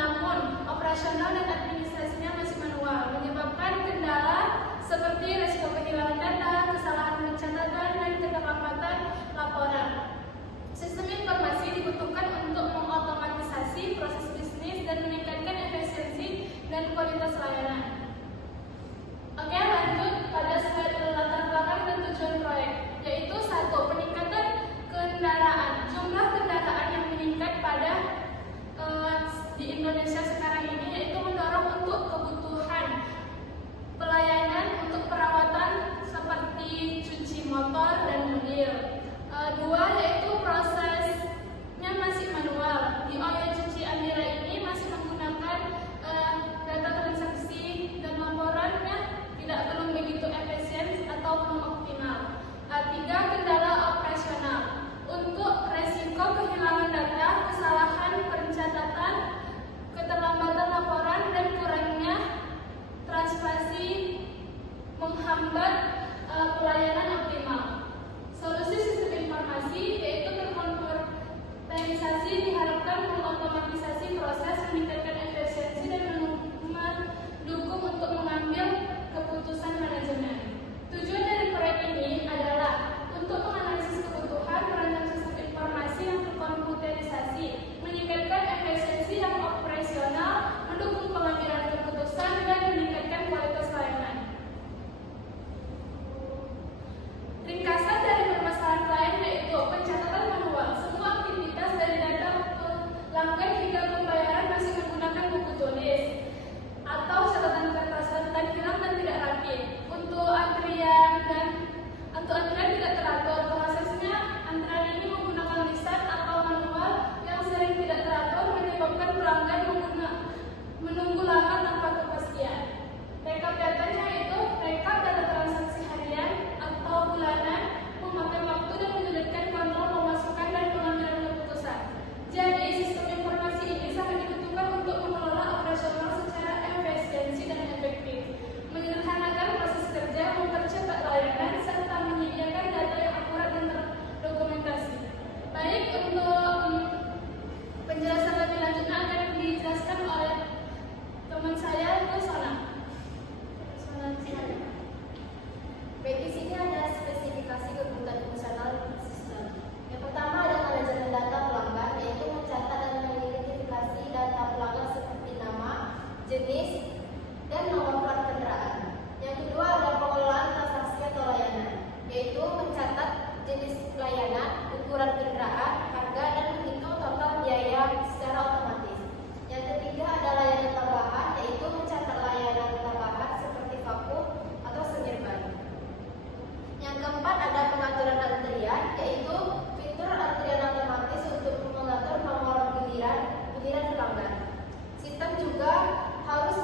namun operasional dan administrasinya masih manual, menyebabkan kendala seperti risiko kehilangan data, kesalahan pencatatan, dan keterlambatan laporan. Sistem informasi dibutuhkan untuk mengotomatisasi proses bisnis dan meningkatkan efisiensi dan kualitas layanan. Oke, lanjut pada slide latar belakang dan tujuan proyek, yaitu 1. Peningkatan kendaraan. Jumlah kendaraan yang meningkat pada di Indonesia sekarang ini yaitu mendorong untuk kebutuhan pelayanan untuk perawatan seperti cuci motor dan mobil. 2. Yaitu prosesnya masih manual. Di OYO Cuci Amira ini masih menggunakan data transaksi dan laporannya tidak belum begitu efisien atau belum optimal. 3. Kendala operasional. Untuk resiko kehilangan data, kesalahan pencatatan, keterlambatan laporan, dan kurangnya transparansi menghambat pelayanan optimal. Solusi sistem informasi yaitu terkomputerisasi diharapkan mengotomatisasi proses, meningkatkan efisiensi, dan mendukung untuk mengambil keputusan manajemen. Tujuan dari proyek ini adalah untuk menganalisis kebutuhan, merancang sistem informasi yang terkomputerisasi, meningkatkan efisiensi yang operasional, mendukung pengambilan keputusan, dan meningkatkan kualitas layanan. Ringkasan dari permasalahan klien yaitu pencatatan manual. Semua aktivitas dari data pelanggan hingga pembayaran masih menggunakan buku tulis atau catatan kertas rentan hilang dan tidak rapi. Untuk antrian tidak teratur. Prosesnya antrian ini menggunakan lisan atau manual yang sering tidak teratur, menyebabkan pelanggan menunggu lama tanpa kepastian. Rekap datanya yaitu rekap data transaksi harian atau bulanan, memakan waktu dan menyulitkan kontrol pemasukan dan pengambilan keputusan. Jadi sistem informasi ini sangat dibutuhkan untuk mengelola operasional secara efisiensi dan efektif, menyederhanakan proses kerja, mempercepat layanan, serta menyediakan data yang akurat dan terdokumentasi. Baik, untuk penjelasan lebih lanjutnya akan dijelaskan oleh teman saya, Sona. Baik, di sini ada spesifikasi kebutuhan fungsional sistem. Yang pertama ada manajemen data pelanggan, yaitu mencatat dan mengidentifikasi data pelanggan seperti nama, jenis, dan nomor plat kendaraan. Yang kedua ada pengelolaan transaksi atau layanan, yaitu mencatat jenis layanan, ukuran kendaraan, harga, dan menghitung total biaya secara otomatis. Yang ketiga ada layanan tambahan, yaitu mencatat layanan tambahan seperti vakum atau senyerban. Yang keempat ada pengaturan antrian, yaitu fitur antrian otomatis untuk mengatur nomor giliran pelanggan. Sistem juga harus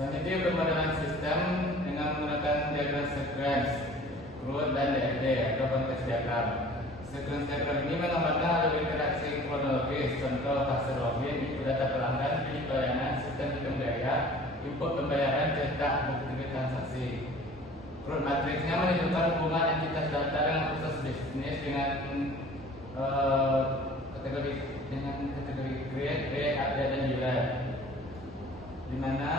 Selanjutnya pemodelan sistem dengan menggunakan diagram sequence, CRUD dan DFT atau konteks diagram. Sequence diagram ini menggambarkan alur interaksi kronologis, contoh fase login, input data pelanggan, pilih pelayanan, sistem hitung daya, input pembayaran, cetak, bukti transaksi. CRUD matriksnya menunjukkan hubungan entitas data dengan proses bisnis dengan kategori create, react, update, dan delete, di mana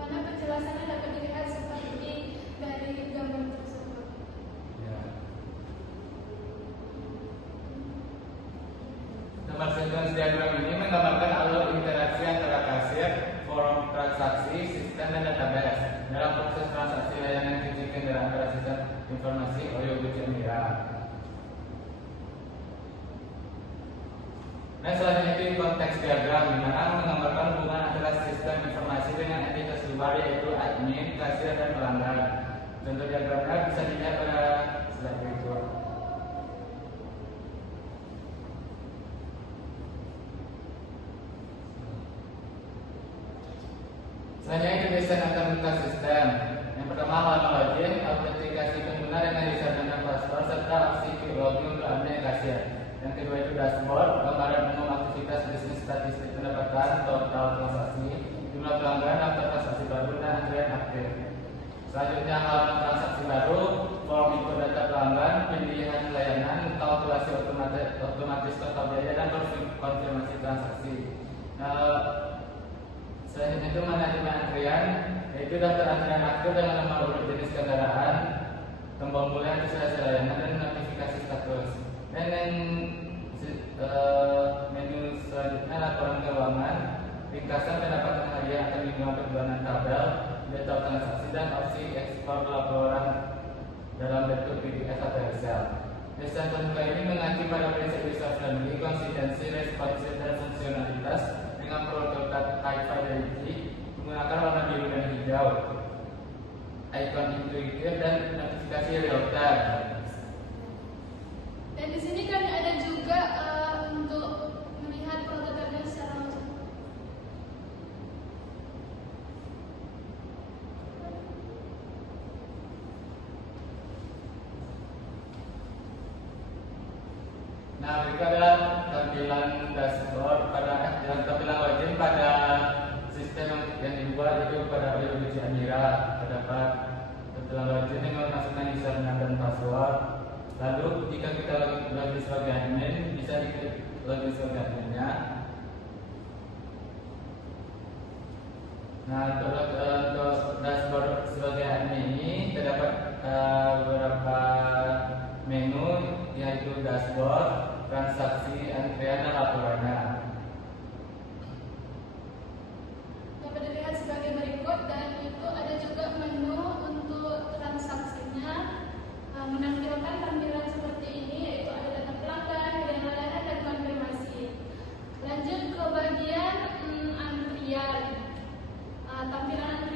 penjelasannya dapat dilihat seperti dari gambar tersebut. ya. Nomor sequence diagram ini menggambarkan alur interaksi antara kasir, forum transaksi, sistem, dan database dalam proses transaksi layanan cuci kendaraan antara sistem informasi Oyo Budi Amira. Dan selanjutnya itu konteks diagram, di mana menggambarkan hubungan antara sistem informasi dengan entitas luar, yaitu admin, kasir, dan pelanggan. Contoh diagramnya bisa dilihat pada slide berikut. Selanjutnya itu desain antar sistem. Yang pertama halaman login, autentikasi pengguna dengan username dan password serta opsi login untuk admin kasir. Yang kedua itu dashboard, gambaran umum aktivitas bisnis, statistik pendapatan, total transaksi, jumlah pelanggan, daftar transaksi baru, dan antrian aktif. Selanjutnya halaman transaksi baru, form input data pelanggan, pilihan layanan, kalkulasi otomatis total biaya, dan konfirmasi transaksi. Selanjutnya itu manajemen antrian, yaitu daftar antrian aktif dengan nomor urut jenis kendaraan, tombol mulai selesai layanan, dan notifikasi status. Dan menu selanjutnya laporan keuangan, ringkasan pendapatan harian akan lingkungan bulanan tabel, data transaksi, dan opsi ekspor laporan dalam bentuk PDF atau Excel. Desain terbuka ini mengacu pada prinsip user friendly, konsistensi, responsif, dan fungsionalitas dengan prototipe high fidelity menggunakan warna biru dan hijau, icon intuitif, dan notifikasi real time. Dan di sini kan ada juga untuk melihat prototipenya secara langsung. Nah, berikut adalah tampilan dashboard tampilan login pada sistem yang dibuat itu pada Oyo Budi Amira. Terdapat tampilan login dengan memasukkan username dan password. Lalu jika kita login sebagai admin, bisa diklik login sebagai adminnya. Nah, untuk dashboard sebagai admin ini terdapat beberapa menu, yaitu dashboard, transaksi, antrian, dan laporannya. Dapat dilihat sebagai berikut, dan itu ada juga menu untuk transaksinya, menampilkan tampilan seperti ini, yaitu ada data pelanggan, pilihan layanan, dan konfirmasi. Lanjut ke bagian antrian. Tampilan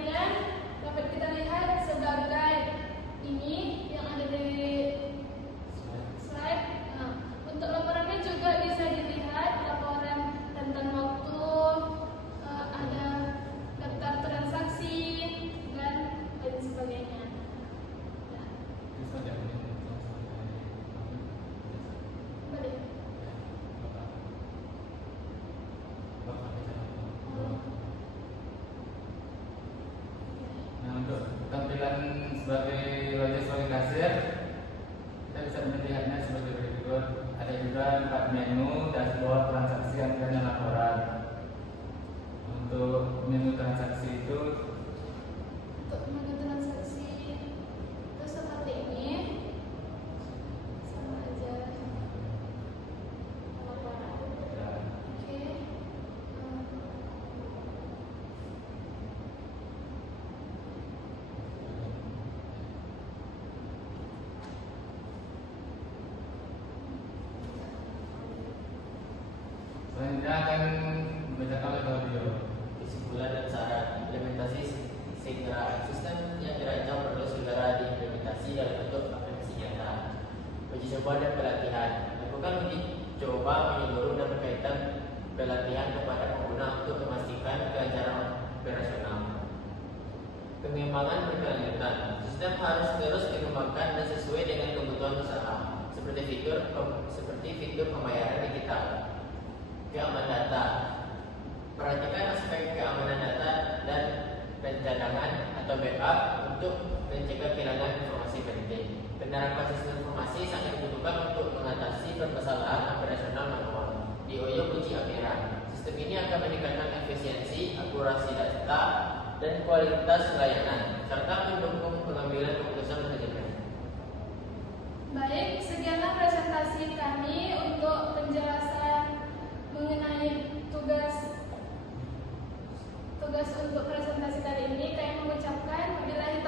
keamanan data. Perhatikan aspek keamanan data dan pencadangan atau backup untuk mencegah kehilangan informasi penting. Penerapan sistem informasi sangat dibutuhkan untuk mengatasi permasalahan operasional manual di OYO Puji Ampera. Sistem ini akan meningkatkan efisiensi, akurasi data, dan kualitas pelayanan, serta mendukung pengambilan keputusan manajemen. Baik, sekianlah presentasi kami untuk penjelasan mengenai tugas untuk presentasi kali ini. Kami mengucapkan wabillahi